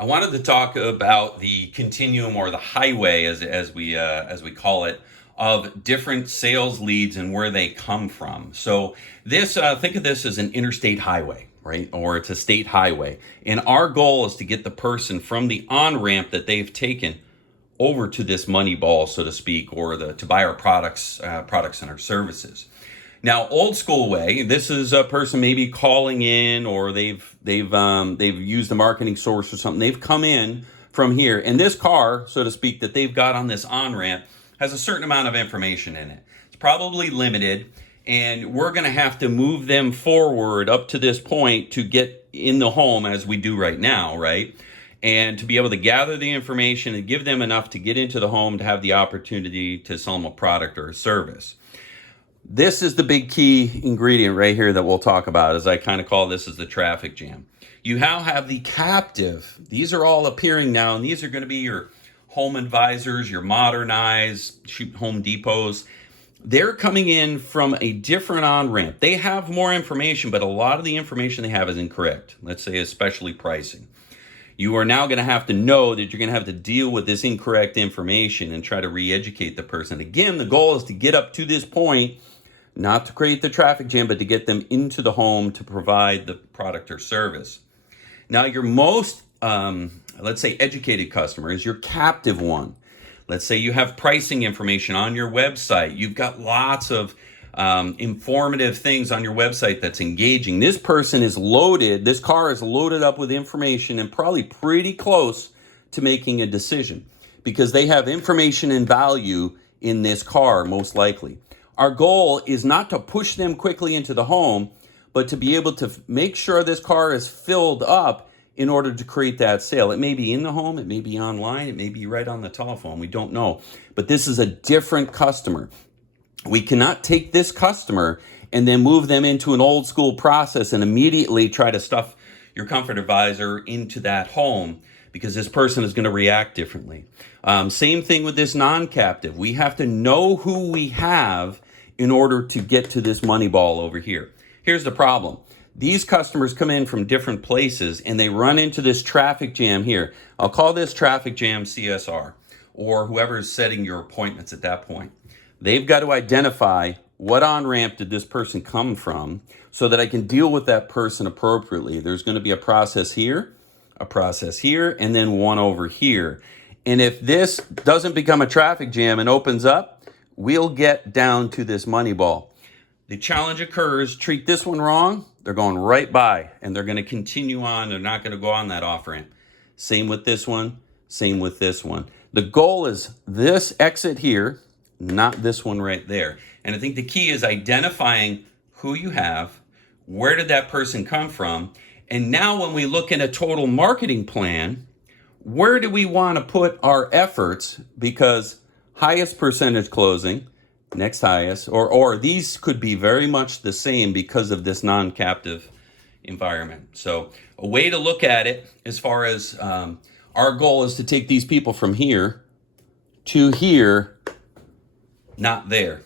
I wanted to talk about the continuum or the highway, as we call it, of different sales leads and where they come from. So this think of this as an interstate highway, right? Or it's a state highway, and our goal is to get the person from the on ramp that they've taken over to this money ball, so to speak, or to buy our products and our services. Now, old school way, this is a person maybe calling in, or they've used a marketing source or something. They've come in from here, and this car, so to speak, that they've got on this on ramp has a certain amount of information in it. It's probably limited, and we're going to have to move them forward up to this point to get in the home, as we do right now, right? And to be able to gather the information and give them enough to get into the home to have the opportunity to sell them a product or a service. This is the big key ingredient right here that we'll talk about, as I kind of call this as the traffic jam. You now have the captive. These are all appearing now, and these are going to be your home advisors, your modernized Home Depots. They're coming in from a different on-ramp. They have more information, but a lot of the information they have is incorrect. Let's say especially pricing. You are now going to have to know that you're going to have to deal with this incorrect information and try to re-educate the person. Again, the goal is to get up to this point, not to create the traffic jam, but to get them into the home to provide the product or service. Now, your most, let's say, educated customer is your captive one. Let's say you have pricing information on your website. You've got lots of informative things on your website that's engaging. This person is loaded, this car is loaded up with information and probably pretty close to making a decision because they have information and value in this car, most likely. Our goal is not to push them quickly into the home, but to be able to make sure this car is filled up in order to create that sale. It may be in the home, it may be online, it may be right on the telephone. We don't know. But this is a different customer. We cannot take this customer and then move them into an old school process and immediately try to stuff your comfort advisor into that home, because this person is going to react differently. Same thing with this non-captive. We have to know who we have in order to get to this money ball over here. Here's the problem. These customers come in from different places and they run into this traffic jam here. I'll call this traffic jam CSR, or whoever is setting your appointments at that point. They've got to identify what on-ramp did this person come from so that I can deal with that person appropriately. There's going to be a process here, and then one over here. And if this doesn't become a traffic jam and opens up, we'll get down to this money ball. The challenge occurs, treat this one wrong, they're going right by, and they're going to continue on. They're not going to go on that off-ramp. Same with this one, same with this one. The goal is this exit here, not this one right there. And I think the key is identifying who you have, where did that person come from, and now when we look at a total marketing plan, where do we want to put our efforts? Because highest percentage closing, next highest, or these could be very much the same because of this non-captive environment. So a way to look at it, as far as our goal is to take these people from here to here, not there.